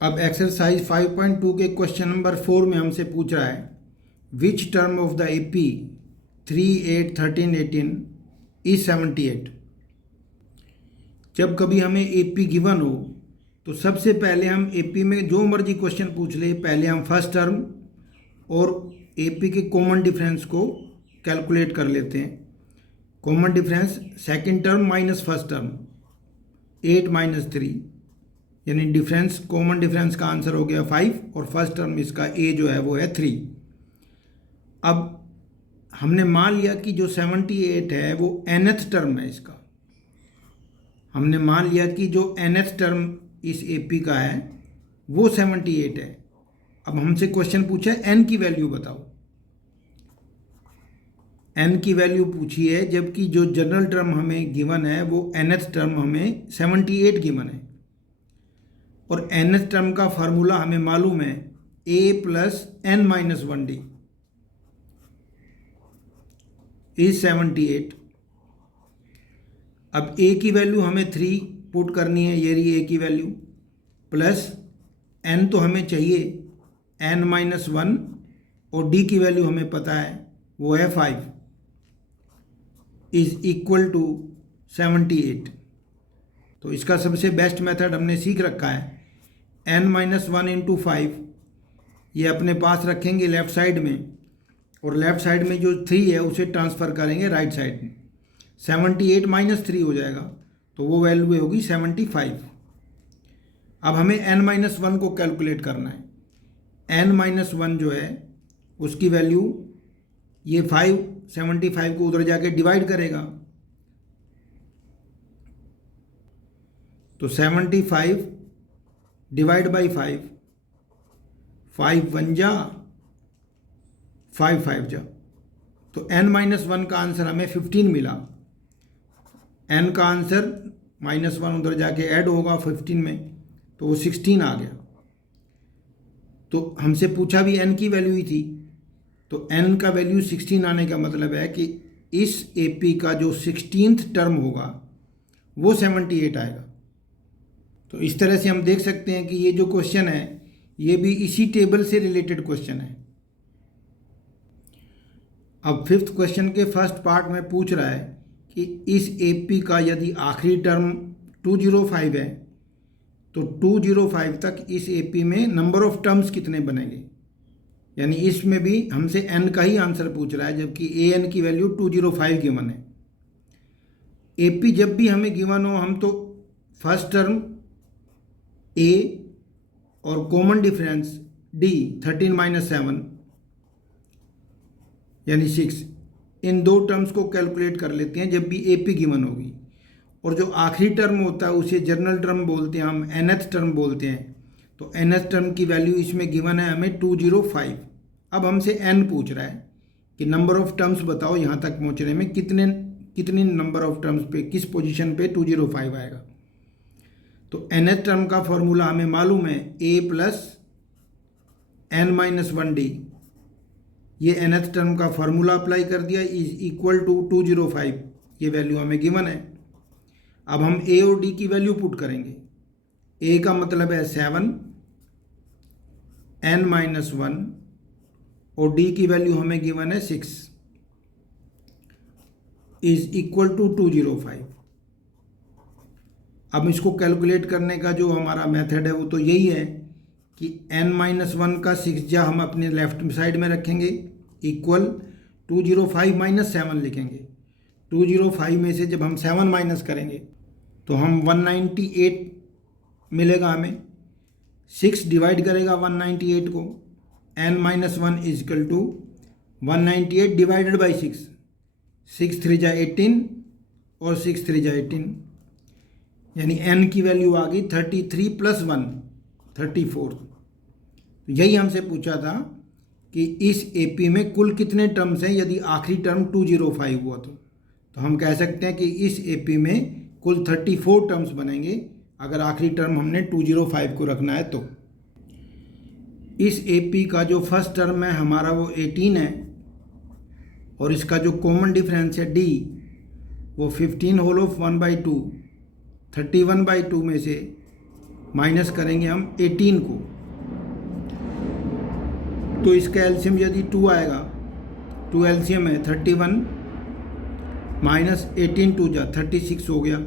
अब एक्सरसाइज 5.2 के question number 4 में हमसे पूछ रहा है विच term of the AP 3, 8, 13, 18 is 78। जब कभी हमें एपी गिवन हो तो सबसे पहले हम एपी में जो मर्जी क्वेश्चन पूछ ले, पहले हम फर्स्ट टर्म और एपी के कॉमन डिफरेंस को कैलकुलेट कर लेते हैं। Common difference second term minus first term 8 minus 3, यानी डिफरेंस कॉमन डिफरेंस का आंसर हो गया 5 और फर्स्ट टर्म इसका ए जो है वो है 3। अब हमने मान लिया कि जो 78 है वो nth टर्म है इसका। हमने मान लिया कि जो nth टर्म इस एपी का है वो 78 है। अब हमसे क्वेश्चन पूछा है n की वैल्यू बताओ। n की वैल्यू पूछी है, जबकि जो जनरल टर्म हमें गिवन है वो nth टर्म हमें 78 गिवन है और nth टर्म का फार्मूला हमें मालूम है a plus n minus 1d is 78। अब a की वैल्यू हमें 3 पुट करनी है, ये रही a की वैल्यू, प्लस n तो हमें चाहिए n माइनस 1 और d की वैल्यू हमें पता है वो है 5 इज इक्वल टू 78। तो इसका सबसे बेस्ट मेथड हमने सीख रखा है n माइनस 1 इंटू 5, ये अपने पास रखेंगे लेफ़्ट साइड में और लेफ़्ट साइड में जो 3 है उसे ट्रांसफ़र करेंगे राइट साइड में। 78 माइनस 3 हो जाएगा तो वो वैल्यू होगी 75। अब हमें n माइनस 1 को कैलकुलेट करना है। n माइनस 1 जो है उसकी वैल्यू ये 75 को उधर जाके डिवाइड करेगा तो 75 डिवाइड बाई 5 1 जा 5 5 जा, तो n माइनस 1 का आंसर हमें 15 मिला। n का आंसर माइनस 1 उधर जाके ऐड होगा 15 में तो वो 16 आ गया। तो हमसे पूछा भी n की वैल्यू ही थी, तो n का वैल्यू 16 आने का मतलब है कि इस एपी का जो 16th टर्म होगा वो 78 आएगा। तो इस तरह से हम देख सकते हैं कि ये जो क्वेश्चन है ये भी इसी टेबल से रिलेटेड क्वेश्चन है। अब फिफ्थ क्वेश्चन के फर्स्ट पार्ट में पूछ रहा है कि इस एपी का यदि आखिरी टर्म 205 है तो 205 तक इस एपी में नंबर ऑफ टर्म्स कितने बनेंगे, यानी इसमें भी हमसे n का ही आंसर पूछ रहा है, जबकि an की वैल्यू 205 गिवन है। एपी जब भी हमें गिवन हो हम तो फर्स्ट टर्म a और कॉमन डिफरेंस d 13 माइनस 7 यानी 6, इन दो टर्म्स को कैलकुलेट कर लेते हैं जब भी एपी गिवन होगी। और जो आखिरी टर्म होता है उसे जर्नल टर्म बोलते हैं, हम nth टर्म बोलते हैं। तो nth टर्म की वैल्यू इसमें गिवन है हमें 205। अब हमसे n पूछ रहा है कि नंबर ऑफ टर्म्स बताओ यहाँ तक पहुँचने में कितने नंबर ऑफ टर्म्स पे किस पोजीशन पे 205 आएगा। तो nth टर्म का फॉर्मूला हमें मालूम है a plus n minus 1d, ये nth टर्म का फार्मूला अप्लाई कर दिया इज इक्वल टू 205, ये वैल्यू हमें गिवन है। अब हम a और d की वैल्यू पुट करेंगे। a का मतलब है 7 n माइनस 1 और d की वैल्यू हमें गिवन है 6 इज इक्वल टू 205। अब इसको कैलकुलेट करने का जो हमारा मेथड है वो तो यही है कि n माइनस 1 का 6 जा हम अपने लेफ्ट साइड में रखेंगे इक्वल 205 माइनस 7 लिखेंगे। 205 में से जब हम 7 माइनस करेंगे तो हम 198 मिलेगा हमें। 6 डिवाइड करेगा 198 को, n minus 1 is equal to 198 divided by 6, 6 3 जा 18 और 6 3 जा 18, यानी n की वैल्यू आ गई 33 प्लस 1 34। यही हमसे पूछा था कि इस एपी में कुल कितने टर्म्स हैं यदि आखिरी टर्म 205 हुआ तो हम कह सकते हैं कि इस एपी में कुल 34 टर्म्स बनेंगे अगर आखिरी टर्म हमने 205 को रखना है तो। इस एपी का जो फर्स्ट टर्म है हमारा वो 18 है और इसका जो कॉमन डिफरेंस है d वो 15 होल ऑफ 1/2, 31/2 में से माइनस करेंगे हम 18 को, तो इसका एलसीएम यदि 2 आएगा, 2 एलसीएम है 31 माइनस 18 2 जा 36 हो गया।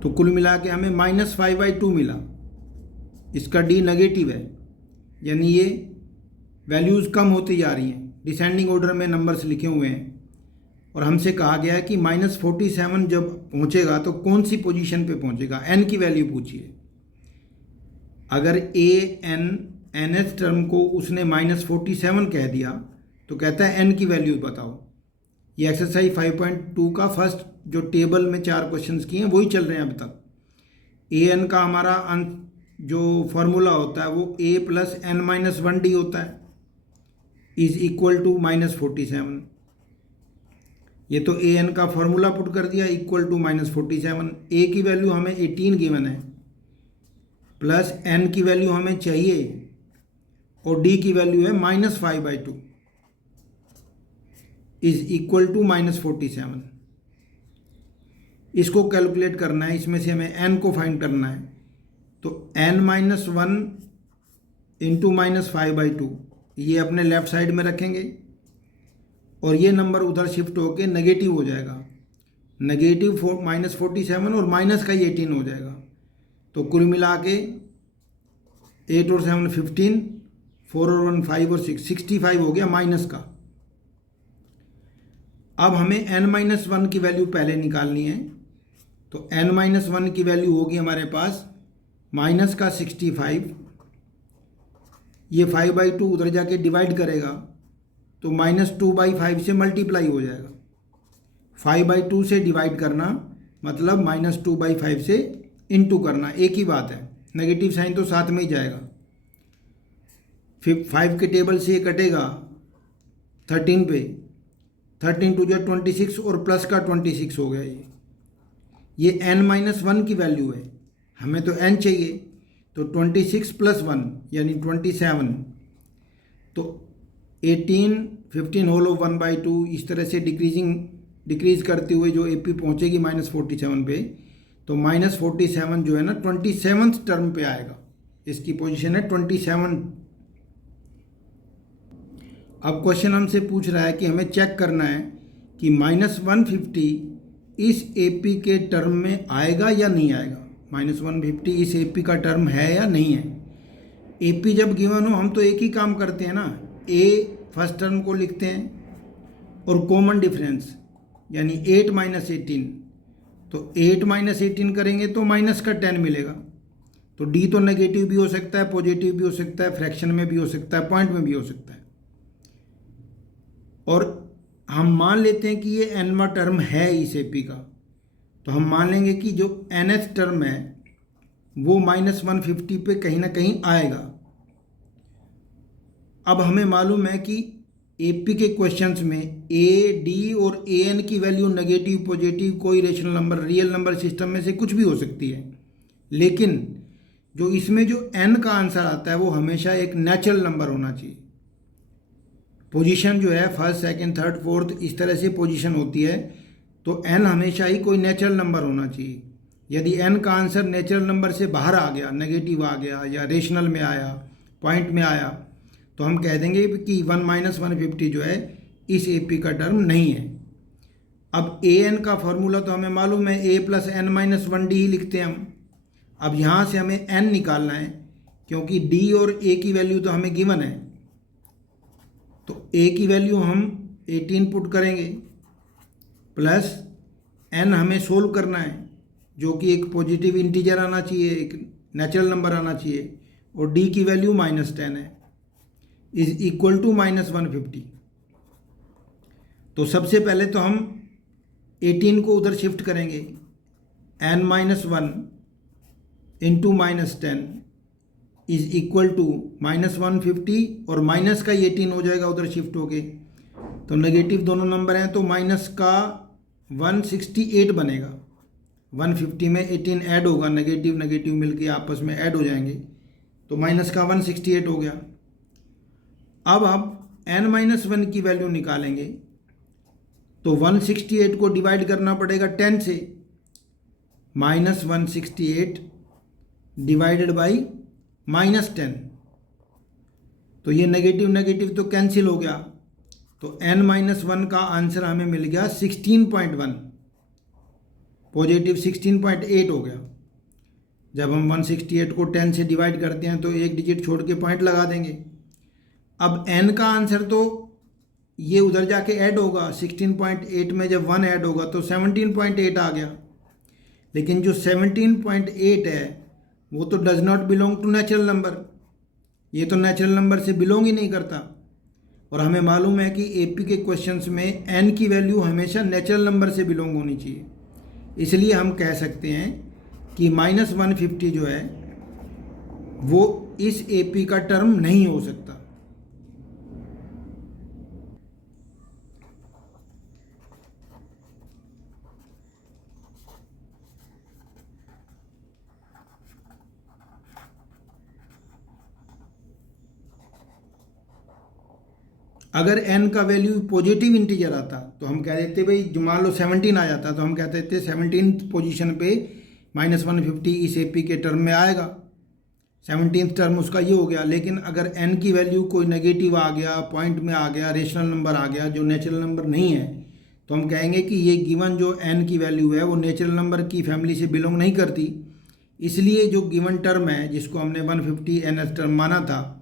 तो कुल मिला के हमें -5/2 मिला। इसका डी नेगेटिव है, यानी ये वैल्यूज़ कम होती जा रही हैं, डिसेंडिंग ऑर्डर में नंबर्स लिखे हुए हैं। और हमसे कहा गया है कि -47 जब पहुंचेगा तो कौन सी पोजीशन पे पहुंचेगा, एन की वैल्यू पूछिए। अगर एनएच टर्म को उसने -47 कह दिया तो कहता है एन की वैल्यू बताओ। ये एक्सरसाइज 5.2 का फर्स्ट जो टेबल में 4 क्वेश्चंस किए हैं वही चल रहे हैं अब तक। ए एन का हमारा जो फॉर्मूला होता है वो a + n-1d होता है, इज इक्वल टू -47। ये तो ए एन का फॉर्मूला पुट कर दिया, इक्वल टू -47। ए की वैल्यू हमें 18 गिवन है, प्लस एन की वैल्यू हमें चाहिए, और डी की वैल्यू है -5/2 इज इक्वल टू -47। इसको कैलकुलेट करना है, इसमें से हमें एन को फाइंड करना है। तो n-1 इंटू -5/2 ये अपने लेफ्ट साइड में रखेंगे, और ये नंबर उधर शिफ्ट होके नेगेटिव हो जाएगा, नेगेटिव -47 और माइनस का ही 18 हो जाएगा। तो कुल मिला के 8 और 7 15, 4 और 1 5 और 6 65 हो गया माइनस का। अब हमें n-1 की वैल्यू पहले निकालनी है, तो n-1 की वैल्यू होगी हमारे पास माइनस का 65, ये 5/2 उधर जाके डिवाइड करेगा तो -2/5 से मल्टीप्लाई हो जाएगा। 5/2 से डिवाइड करना मतलब -2/5 से इंटू करना, एक ही बात है, नेगेटिव साइन तो साथ में ही जाएगा। फिर 5 के टेबल से ये कटेगा 13 पे, 13 2 जा 26 और प्लस का 26 हो गया। ये n-1 की वैल्यू है, हमें तो n चाहिए, तो 26 + 1 यानी 27। तो 18 15 होल ऑफ 1/2 इस तरह से डिक्रीज करते हुए जो AP पहुंचेगी -47 पे, तो -47 जो है ना 27th टर्म पे आएगा, इसकी पोजीशन है 27। अब क्वेश्चन हमसे पूछ रहा है कि हमें चेक करना है कि -150 इस AP के टर्म में आएगा या नहीं आएगा। -150 इस AP का टर्म है या नहीं है। AP जब गिवन हो हम तो एक ही काम करते हैं ना, A फर्स्ट टर्म को लिखते हैं और कॉमन डिफरेंस यानी 8 - 18, तो 8 - 18 करेंगे तो माइनस का 10 मिलेगा। तो D तो नेगेटिव भी हो सकता है, पॉजिटिव भी हो सकता है, फ्रैक्शन में भी हो सकता है, पॉइंट में भी हो सकता है। और हम मान लेते हैं कि ये nवां टर्म है इस AP का, तो हम मान लेंगे कि जो nth टर्म है वो -150 पे कहीं ना कहीं आएगा। अब हमें मालूम है कि AP के क्वेश्चंस में A, D और AN की वैल्यू नेगेटिव, पॉजिटिव, कोई rational number, real number system में से कुछ भी हो सकती है, लेकिन जो इसमें जो n का आंसर आता है वो हमेशा एक नेचुरल नंबर होना चाहिए। पोजीशन जो है फर्स्ट, सेकंड, थर्ड, फोर्थ इस तरह से पोजीशन होती है, तो n हमेशा ही कोई नेचुरल नंबर होना चाहिए। यदि n का आंसर नेचुरल नंबर से बाहर आ गया, नेगेटिव आ गया या रेशनल में आया, पॉइंट में आया, तो हम कह देंगे कि 1 - 150 जो है इस AP का टर्म नहीं है। अब AN का फॉर्मूला तो हमें मालूम है, A + n-1d ही लिखते हैं हम। अब यहाँ से हमें n निकालना है, क्योंकि D और A की वैल्यू तो हमें गिवन है। तो A की वैल्यू हम 18 पुट करेंगे, प्लस n हमें सोल्व करना है, जो कि एक पॉजिटिव इंटीजर आना चाहिए, एक नेचुरल नंबर आना चाहिए, और D की वैल्यू -10 है, इज इक्वल टू -150। तो सबसे पहले तो हम 18 को उधर शिफ्ट करेंगे, n-1 into -10 is equal to -150, और माइनस का 18 हो जाएगा उधर शिफ्ट होके, तो नेगेटिव दोनों नंबर हैं तो माइनस का 168 बनेगा। 150 में 18 ऐड होगा, नेगेटिव नेगेटिव मिलके आपस में ऐड हो जाएंगे, तो माइनस का 168 हो गया। अब आप n-1 की वैल्यू निकालेंगे, तो 168 को डिवाइड करना पड़ेगा 10 से, -168 डिवाइडेड बाई -10। तो ये नेगेटिव नेगेटिव तो कैंसिल हो गया, तो n-1 का आंसर हमें मिल गया 16.1, पॉजिटिव 16.8 हो गया। जब हम 168 को 10 से डिवाइड करते हैं तो एक डिजिट छोड़ के पॉइंट लगा देंगे। अब n का आंसर तो ये उधर जाके ऐड होगा, 16.8 में जब 1 ऐड होगा तो 17.8 आ गया। लेकिन जो 17.8 है वो तो does not belong to natural number, ये तो नेचुरल नंबर से बिलोंग ही नहीं करता। और हमें मालूम है कि एपी के क्वेश्चंस में n की वैल्यू हमेशा नेचुरल नंबर से बिलोंग होनी चाहिए। इसलिए हम कह सकते हैं कि -150 जो है वो इस एपी का टर्म नहीं हो सकता। अगर n का वैल्यू पॉजिटिव इंटीजर आता तो हम कह देते भाई, जो मान लो 17 आ जाता तो हम कह देते 17th पोजीशन पे -150 इस एपी के टर्म में आएगा, 17th टर्म उसका ये हो गया। लेकिन अगर n की वैल्यू कोई नेगेटिव आ गया, पॉइंट में आ गया, रेशनल नंबर आ गया जो नेचुरल नंबर नहीं है, तो हम कहेंगे कि ये गिवन जो n की वैल्यू है वो नेचुरल नंबर की फैमिली से बिलोंग नहीं करती। इसलिए जो गिवन टर्म है जिसको हमने 150 NS टर्म माना था,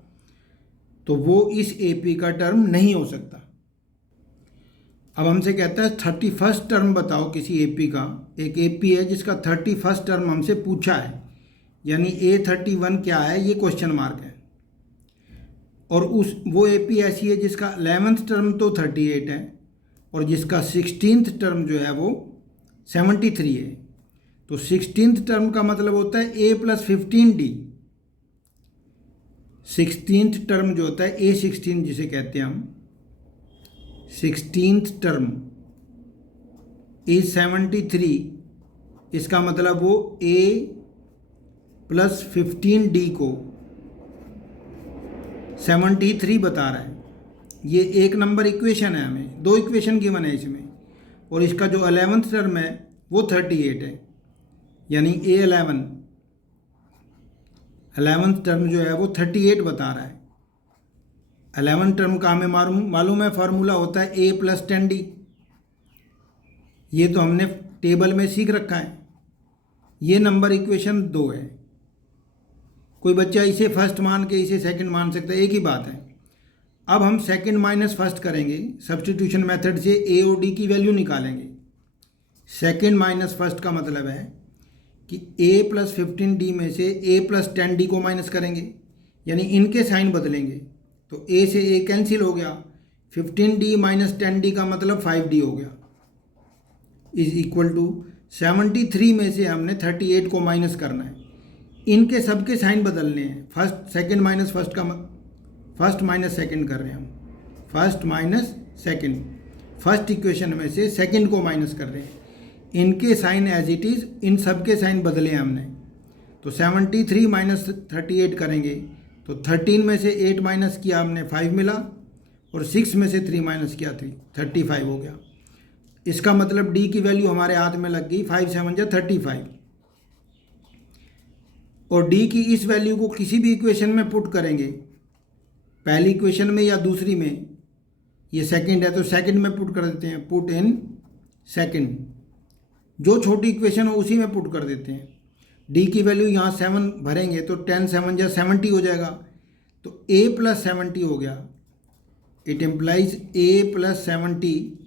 तो वो इस एपी का टर्म नहीं हो सकता। अब हमसे कहता है 31st टर्म बताओ किसी एपी का। एक एपी है जिसका 31st टर्म हमसे पूछा है, यानी A31 क्या है ये क्वेश्चन मार्क है। और वो एपी ऐसी है जिसका 11th टर्म तो 38 है और जिसका 16th टर्म जो है वो 73 है। तो 16th टर्म का मतलब होता है A + 15D। 16th टर्म जो होता है A16 जिसे कहते हैं हम, 16th टर्म इज 73। इसका मतलब वो A + 15D को 73 बता रहा है। ये एक नंबर इक्वेशन है, हमें दो इक्वेशन गिवन है इसमें। और इसका जो 11th टर्म है वो 38 है, यानी A11th टर्म जो है वो 38 बता रहा है। 11th टर्म का हमें मालूम है फार्मूला होता है A + 10D। ये तो हमने टेबल में सीख रखा है। ये नंबर इक्वेशन 2 है। कोई बच्चा इसे फर्स्ट मान के इसे सेकंड मान सकता है, एक ही बात है। अब हम सेकंड माइनस फर्स्ट करेंगे, सब्स्टिट्यूशन मेथड से A और D की वैल्यू निकालेंगे। सेकंड माइनस फर्स्ट का मतलब है कि A + 15D में से A + 10D को माइनस करेंगे, यानी इनके साइन बदलेंगे। तो A से A कैंसिल हो गया, 15D - 10D का मतलब 5D हो गया, इज इक्वल टू 73 में से हमने 38 को माइनस करना है। इनके सबके साइन बदलने हैं। फर्स्ट सेकंड माइनस फर्स्ट का फर्स्ट माइनस सेकंड कर रहे हैं हम, first minus second. First equation में से सेकंड को माइनस कर रहे हैं। इनके साइन एज इट इज़, इन सब के साइन बदले हैं हमने। तो 73 - 38 करेंगे तो 13 में से 8 माइनस किया हमने 5 मिला, और 6 में से 3 माइनस किया 3, 35 हो गया। इसका मतलब D की वैल्यू हमारे हाथ में लग गई, 5 7 जा 35। और D की इस वैल्यू को किसी भी इक्वेशन में पुट करेंगे, पहली इक्वेशन में या दूसरी में। ये सेकंड है तो सेकंड में पुट कर देते हैं, पुट इन सेकंड। जो छोटी इक्वेशन हो उसी में पुट कर देते हैं। D की वैल्यू यहाँ 7 भरेंगे तो 10 7 जा 70 हो जाएगा। तो A + 70 हो गया। It implies A + 70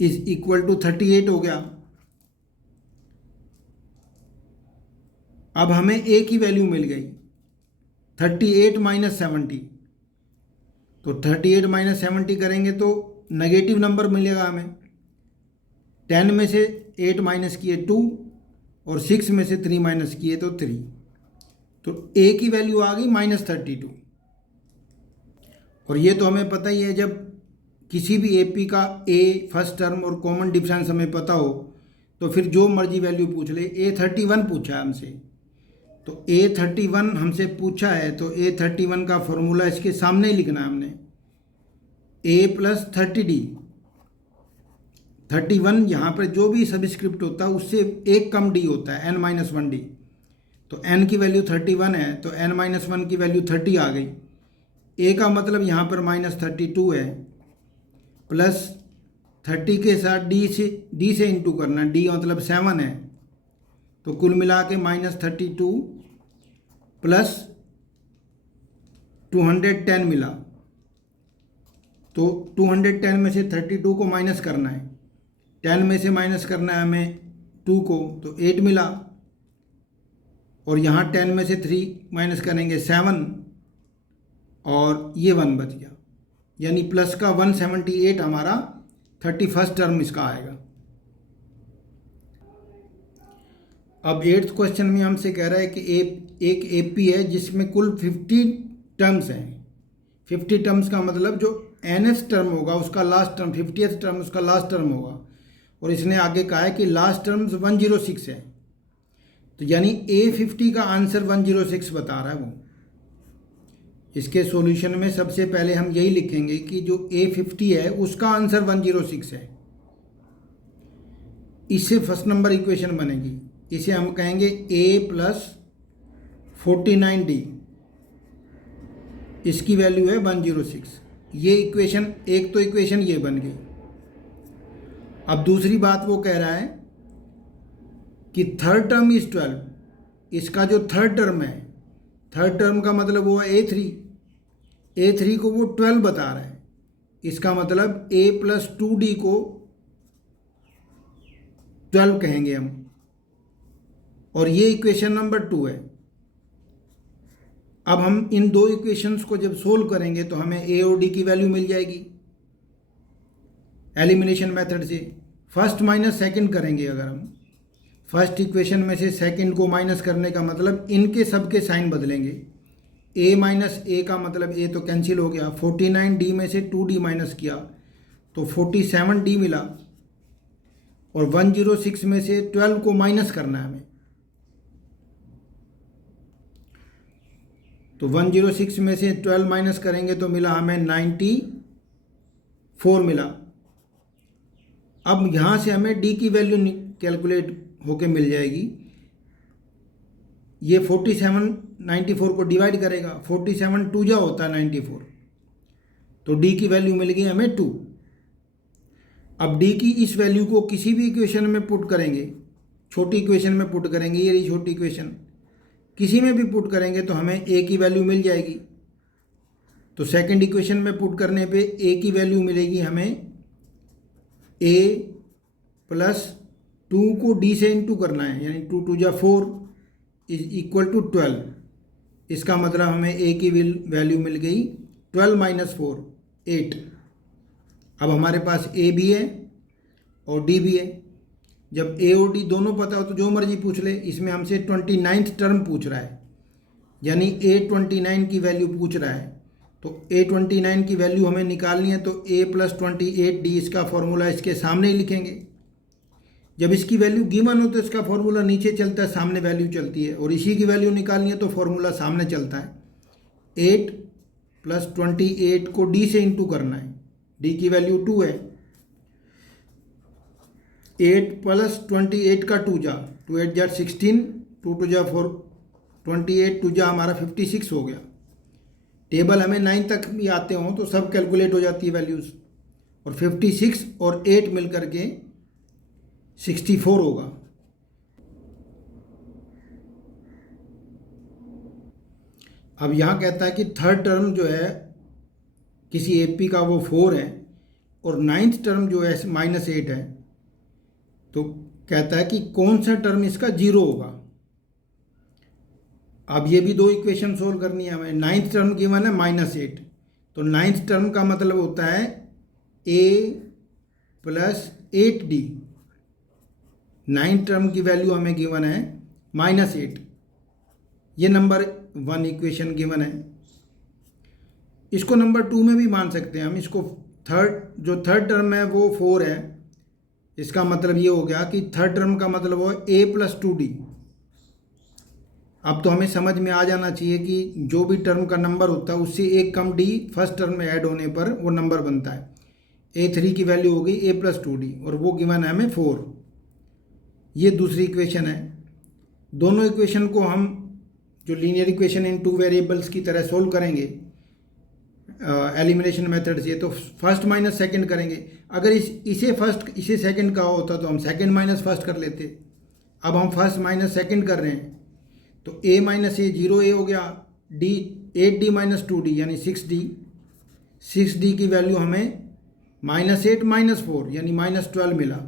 is equal to 38 हो गया। अब हमें A की वैल्यू मिल गई 38 - 70। तो 38 - 70 करेंगे तो नेगेटिव नंबर मिलेगा हमें। 10 में से 8 माइनस किए 2, और 6 में से 3 माइनस किए तो 3। तो A की वैल्यू आ गई -32। और ये तो हमें पता ही है, जब किसी भी एपी का A फर्स्ट टर्म और कॉमन डिफरेंस हमें पता हो तो फिर जो मर्जी वैल्यू पूछ ले। A31 पूछा है हमसे, तो A31 हमसे पूछा है तो A31 का फॉर्मूला इसके सामने ही लिखना है हमने, A + 30D। 31 यहाँ पर जो भी सबस्क्रिप्ट होता है उससे एक कम D होता है, n - 1D। तो n की वैल्यू 31 है, तो n-1 की वैल्यू 30 आ गई। a का मतलब यहाँ पर -32 है, प्लस 30 के साथ d से इंटू करना, d मतलब 7 है, तो कुल मिला के -32 प्लस 210 मिला। तो 210 में से 32 को माइनस करना है, 10 में से माइनस करना है हमें 2 को, तो 8 मिला। और यहाँ 10 में से 3 माइनस करेंगे 7, और ये 1 बच गया, यानी प्लस का 178 हमारा 31st टर्म इसका आएगा। अब 8th क्वेश्चन में हमसे कह रहा है कि एक एपी है जिसमें कुल 50 टर्म्स हैं। 50 टर्म्स का मतलब जो nth टर्म होगा उसका लास्ट टर्म, 50th टर्म उसका लास्ट टर्म होगा, और इसने आगे कहा है कि लास्ट टर्म्स 106 है, तो यानी A50 का आंसर 106 बता रहा है वो। इसके सॉल्यूशन में सबसे पहले हम यही लिखेंगे कि जो A50 है उसका आंसर 106 है। इससे फर्स्ट नंबर इक्वेशन बनेगी, इसे हम कहेंगे A प्लस 49D, इसकी वैल्यू है 106। ये इक्वेशन एक, तो इक्वेशन ये बन गई। अब दूसरी बात वो कह रहा है कि थर्ड टर्म इज 12, इसका जो थर्ड टर्म है, थर्ड टर्म का मतलब वो है A3 को वो 12 बता रहा है, इसका मतलब A प्लस 2D को 12 कहेंगे हम, और ये इक्वेशन नंबर 2 है। अब हम इन दो इक्वेशंस को जब सोल्व करेंगे तो हमें A और D की वैल्यू मिल जाएगी एलिमिनेशन मेथड से। फर्स्ट माइनस सेकंड करेंगे, अगर हम फर्स्ट इक्वेशन में से सेकंड को माइनस करने का मतलब इनके सबके साइन बदलेंगे। A माइनस A का मतलब A तो कैंसिल हो गया, 49D में से 2D माइनस किया तो 47D मिला, और 106 में से 12 को माइनस करना है हमें, तो 106 में से 12 माइनस करेंगे तो मिला हमें 94 मिला। अब यहाँ से हमें D की वैल्यू कैलकुलेट होके मिल जाएगी। ये 47 94 को डिवाइड करेगा, 47 2 जा होता है 94, तो D की वैल्यू मिल गई हमें 2। अब D की इस वैल्यू को किसी भी इक्वेशन में पुट करेंगे, छोटी इक्वेशन में पुट करेंगे, ये रही छोटी इक्वेशन, किसी में भी पुट करेंगे तो हमें A की वैल्यू मिल जाएगी। तो सेकंड इक्वेशन में पुट करने पे A की वैल्यू मिलेगी हमें, A प्लस 2 को D से इंटू करना है, यानी 2 2 जा 4 इज इक्वल टू 12, इसका मतलब हमें A की वैल्यू मिल गई 12 माइनस 4 8। अब हमारे पास A भी है और D भी है। जब A और D दोनों पता हो तो जो मर्जी पूछ ले, इसमें हमसे 29th टर्म पूछ रहा है, यानी A29 की वैल्यू पूछ रहा है, तो A29 की वैल्यू हमें निकालनी है, तो A प्लस 28D इसका फॉर्मूला इसके सामने ही लिखेंगे। जब इसकी वैल्यू गिवन हो तो इसका फॉर्मूला नीचे चलता है, सामने वैल्यू चलती है, और इसी की वैल्यू निकालनी है तो फॉर्मूला सामने चलता है। 8 प्लस 28 को D से इंटू करना है, D की वैल्यू 2 है, 8 प्लस 28 का 2 जा, 2 8 जा 16, 2 2 जा 4, 28 2 जा हमारा 56 हो गया। टेबल हमें 9 तक भी आते हों तो सब कैलकुलेट हो जाती है वैल्यूज़, और 56 और 8 मिल करके 64 होगा। अब यहाँ कहता है कि थर्ड टर्म जो है किसी एपी का वो 4 है, और 9th टर्म जो है -8 है, तो कहता है कि कौन सा टर्म इसका 0 होगा। अब ये भी दो इक्वेशन सोल्व करनी है हमें। 9th टर्म गिवन है -8, तो 9th टर्म का मतलब होता है A plus 8D। 9th term की वैल्यू हमें गिवन है -8, ये नंबर 1 इक्वेशन गिवन है। इसको नंबर 2 में भी मान सकते हैं हम। इसको थर्ड टर्म है वो 4 है, इसका मतलब ये हो गया कि थर्ड टर्म का मतलब वो A प्लस 2D। अब तो हमें समझ में आ जाना चाहिए कि जो भी टर्म का नंबर होता है उससे एक कम D फर्स्ट टर्म में ऐड होने पर वो नंबर बनता है। A3 की वैल्यू हो गई A प्लस 2D, और वो गिवन है हमें 4। ये दूसरी इक्वेशन है। दोनों इक्वेशन को हम जो linear equation in two variables की तरह सोल्व करेंगे एलिमिनेशन मेथड से, तो फर्स्ट माइनस सेकंड करेंगे। अगर इसे फर्स्ट इसे सेकंड का होता तो हम सेकंड माइनस फर्स्ट कर लेते। अब हम फर्स्ट माइनस सेकंड कर रहे हैं, तो a माइनस ए 0a हो गया, d 8d माइनस 2d यानी 6d। 6d की वैल्यू हमें -8 -4 यानी -12 मिला।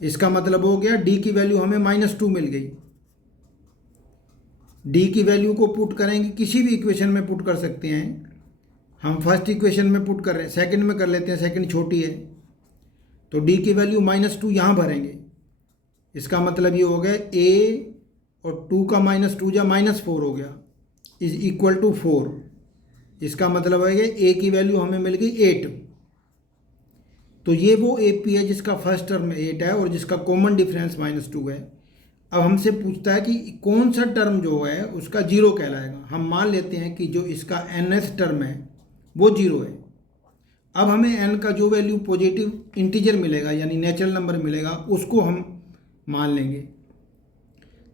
इसका मतलब हो गया d की वैल्यू हमें -2 मिल गई। d की वैल्यू को पुट करेंगे, किसी भी इक्वेशन में पुट कर सकते हैं। हम फर्स्ट इक्वेशन में पुट कर रहे हैं, सेकंड में कर लेते हैं, सेकंड छोटी है, तो d की वैल्यू -2 यहाँ भरेंगे। इसका मतलब ये हो गया a और 2 का -2 या -4 हो गया इज इक्वल टू 4। इसका मतलब है कि a की वैल्यू हमें मिल गई 8। तो ये वो AP है जिसका फर्स्ट टर्म 8 है और जिसका कॉमन डिफरेंस -2 है। अब हमसे पूछता है कि कौन सा टर्म जो है उसका 0 कहलाएगा। हम मान लेते हैं कि जो इसका nth टर्म है वो 0 है। अब हमें n का जो वैल्यू पॉजिटिव इंटीजर मिलेगा यानी नेचुरल नंबर मिलेगा उसको हम मान लेंगे।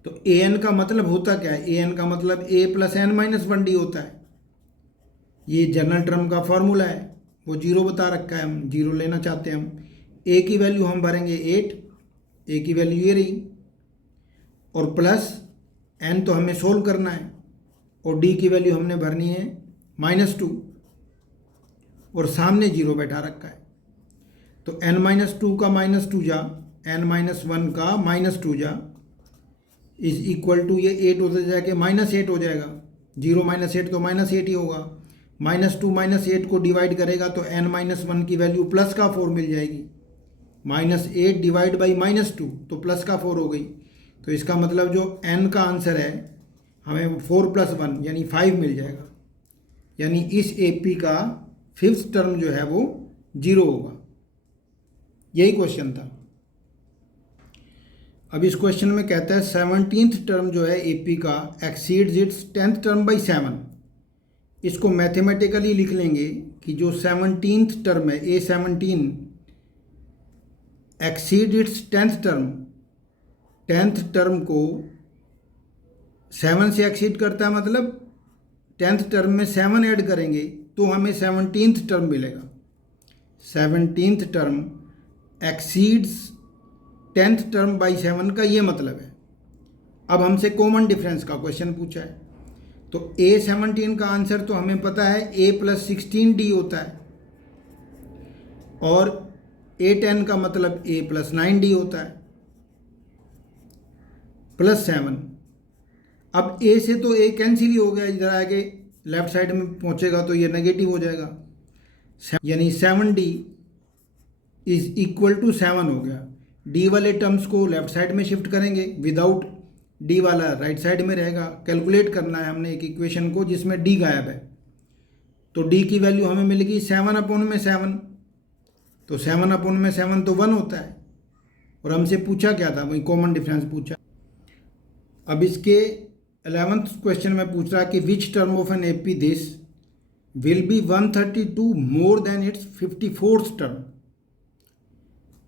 तो an का मतलब होता क्या है? an का मतलब a + n-1d होता है। ये जनरल टर्म का फॉर्मूला है, वो 0 बता रखा है, हम 0 लेना चाहते हैं। हम a की वैल्यू हम भरेंगे 8, a की वैल्यू ये रही, और प्लस n तो हमें सोल्व करना है, और d की वैल्यू हमने भरनी है -2, और सामने 0 बैठा रखा है। तो n-2 का -2 जा, n-1 का -2 जा इज इक्वल टू ये 8 उधर जाके -8 हो जाएगा। 0 -8 तो -8 ही होगा। -2 -8 को डिवाइड करेगा तो n-1 की वैल्यू +4 मिल जाएगी। -8 डिवाइड बाई -2 तो +4 हो गई। तो इसका मतलब जो n का आंसर है हमें 4 + 1 यानी 5 मिल जाएगा। यानी इस AP का फिफ्थ टर्म जो है वो 0 होगा। यही क्वेश्चन था। अब इस क्वेश्चन में कहता है 17th टर्म जो है AP का exceeds its 10th term by 7। इसको मैथमेटिकली लिख लेंगे कि जो 17th टर्म है A17 exceed it's 10th term, 10th term को 7 से एक्सीड करता है, मतलब 10th टर्म में 7 ऐड करेंगे तो हमें 17th टर्म मिलेगा। 17th term exceeds 10th term by 7 का ये मतलब है। अब हमसे कॉमन डिफरेंस का क्वेश्चन पूछा है, तो A17 का आंसर तो हमें पता है a + 16d होता है, और A10 का मतलब a + 9d होता है +7। अब a से तो a कैंसिल ही हो गया, इधर आके लेफ्ट साइड में पहुंचेगा तो ये नेगेटिव हो जाएगा, यानी 7d इज इक्वल टू 7 हो गया। d वाले टर्म्स को लेफ्ट साइड में शिफ्ट करेंगे, विदाउट d वाला राइट साइड में रहेगा। कैलकुलेट करना है हमने एक इक्वेशन को जिसमें d गायब है, तो d की वैल्यू हमें मिलेगी 7/7। तो 7/7 तो 1 होता है, और हमसे पूछा क्या था, वही कॉमन डिफरेंस पूछा। अब इसके 11th क्वेश्चन में पूछ रहा है कि which term of an AP this will be 132 more than its 54th term.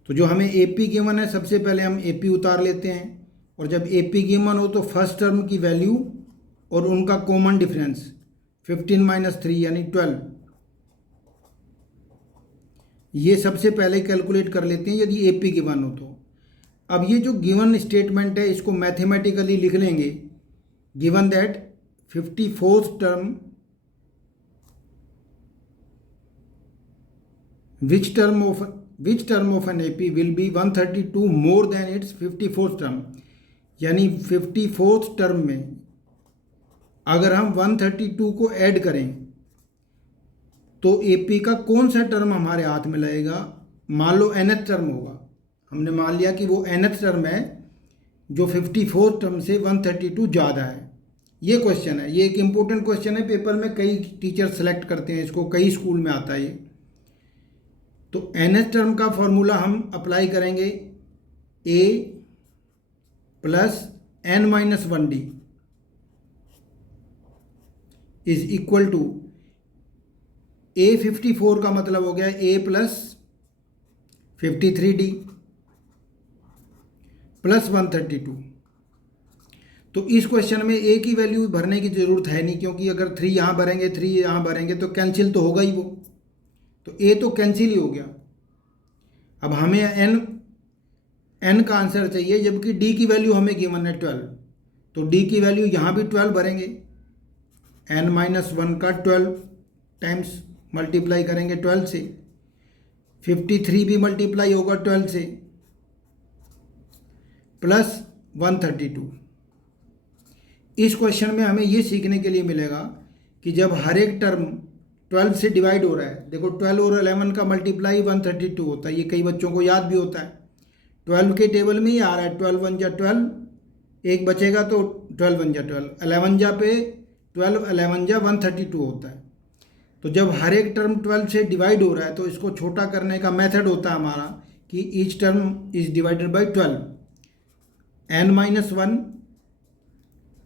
तो जो हमें AP गिवन है, सबसे पहले हम AP उतार लेते हैं, और जब AP गिवन हो तो फर्स्ट टर्म की वैल्यू और उनका कॉमन डिफरेंस 15 - 3 यानी 12, ये सबसे पहले कैलकुलेट कर लेते हैं यदि AP गिवन हो तो। अब ये जो गिवन स्टेटमेंट है इसको मैथमेटिकली लिख लेंगे, given that 54th term which term of an AP will be 132 more than its 54th term। यानी 54th टर्म में अगर हम 132 को ऐड करें तो AP का कौन सा टर्म हमारे हाथ में लगेगा। मान लो nth टर्म होगा, हमने मान लिया कि वो nth टर्म है जो 54th टर्म से 132 ज़्यादा है। ये क्वेश्चन है, ये एक इम्पोर्टेंट क्वेश्चन है, पेपर में कई टीचर सेलेक्ट करते हैं इसको, कई स्कूल में आता है ये। तो nth टर्म का फॉर्मूला हम अप्लाई करेंगे a + n-1d is equal to A54 का मतलब हो गया a + 53d + 132। तो इस क्वेश्चन में ए की वैल्यू भरने की ज़रूरत है नहीं, क्योंकि अगर 3 यहाँ भरेंगे 3 यहाँ भरेंगे तो कैंसिल तो होगा ही वो, तो ए तो कैंसिल ही हो गया। अब हमें एन का आंसर चाहिए, जबकि डी की वैल्यू हमें गिवन है 12, तो डी की वैल्यू यहाँ भी 12 भरेंगे, n-1 का 12 टाइम्स मल्टीप्लाई करेंगे 12 से, 53 भी मल्टीप्लाई होगा 12 से, प्लस 132। इस क्वेश्चन में हमें ये सीखने के लिए मिलेगा कि जब हर एक टर्म 12 से डिवाइड हो रहा है, देखो 12 और 11 का मल्टीप्लाई 132 होता है, ये कई बच्चों को याद भी होता है। 12 के टेबल में ही आ रहा है, 12 1 जा 12, एक बचेगा तो 12 1 जा 12, 11 जा पे 12, 11 जा 132 होता है। तो जब हर एक टर्म 12 से डिवाइड हो रहा है तो इसको छोटा करने का मेथड होता है हमारा कि each term is divided by 12, n-1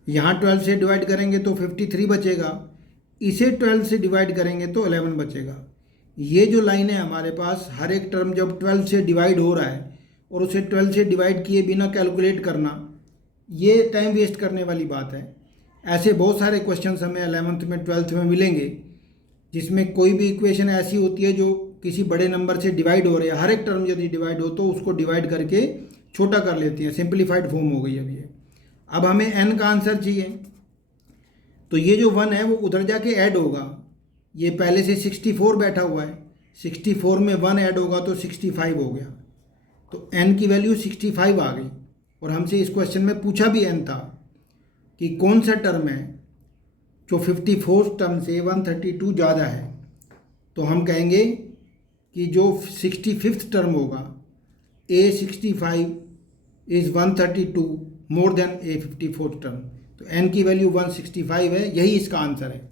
यहाँ 12 से डिवाइड करेंगे तो 53 बचेगा, इसे 12 से डिवाइड करेंगे तो 11 बचेगा। ये जो लाइन है हमारे पास, हर एक टर्म जब 12 से डिवाइड हो रहा है और उसे 12 से डिवाइड किए बिना कैलकुलेट करना, ये टाइम वेस्ट करने वाली बात है। ऐसे बहुत सारे क्वेश्चंस हमें 11th में 12th में मिलेंगे जिसमें कोई भी इक्वेशन ऐसी होती है जो किसी बड़े नंबर से डिवाइड हो रही है, हर एक टर्म यदि डिवाइड हो तो उसको डिवाइड करके छोटा कर लेती है, सिंप्लीफाइड फॉर्म हो गई अब ये। अब हमें n का आंसर चाहिए, तो ये जो 1 है वो उधर जाके ऐड होगा, ये पहले से 64 बैठा हुआ है, 64 में 1 ऐड होगा तो 65 हो गया, तो n की वैल्यू 65 आ गई। और हमसे इस क्वेश्चन में पूछा भी n था कि कौन सा टर्म है जो 54 टर्म से 132 ज़्यादा है, तो हम कहेंगे कि जो 65th टर्म होगा, A65 is 132 more then A54 term, तो n की वैल्यू 165 है, यही इसका आंसर है।